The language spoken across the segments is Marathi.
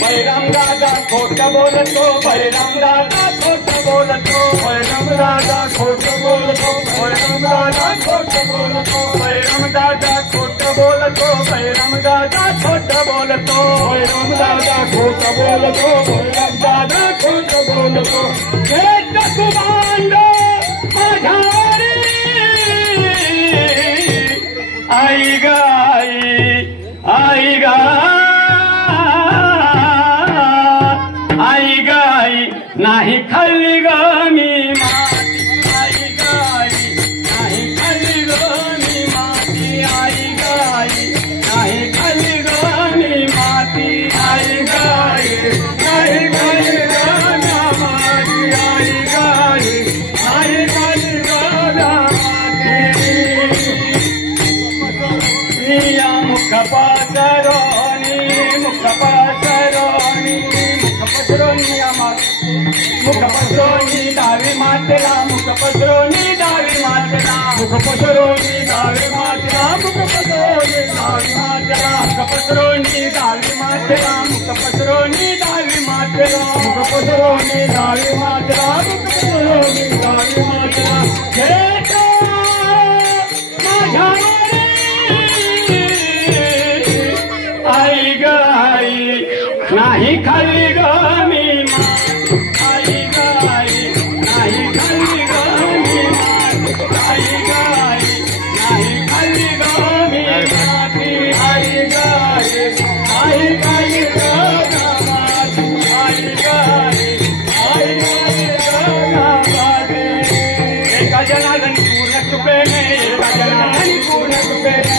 बलराम दादा खोट बोलतो बलराम दादा खोट बोलतो बलराम दादा खोट बोलतो बलराम दादा खोट बोलतो बलराम दादा खोट बोलतो बलराम दादा खोट बोलतो बलराम दादा खोट बोलतो खेत कुमांडो माझ्यावरी आई गाई नाही खाल्ली ग मी माती आई गाई नाही खाल्ली ग मी माती आई गाई नाही खाल्ली ग मी माती आई गाई नाही खाल्ली ग माती आई गाई नाही खाल्ली ग माती या मुख पासरोनी मुखपसरोनी डावी मातेला मुखपसरोनी डावी मातेला मुखपसरोनी डावी मातेला मुखपसरोनी डावी मातेला मुखपसरोनी डावी मातेला मुखपसरोनी डावी मातेला मुखपसरोनी डावी मातेला मुखपसरोनी डावी मातेला खेळ माझ्यावरी आई गाई नाही खाल्ली ग मी आई गाई नाही खाल्ली ग मी आई गाई नाही खाल्ली ग मी माती आई गाई आई खाल्ली ग माती आई गाई आई खाल्ली ग माती एका जनार्दनी पूर्ण कृपेने एका जनार्दनी पूर्ण कृपेने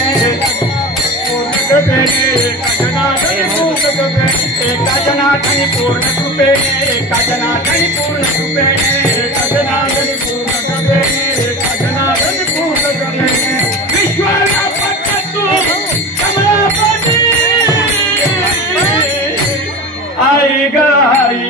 एका जनार्दनी पूर्ण कृपेने एका जनार्दनी पूर्ण कृपेने एका जनार्दनी पूर्ण कृपेने एका जनार्दनी पूर्ण कृपेने विश्वव्यापक तू कमलापती आई गाई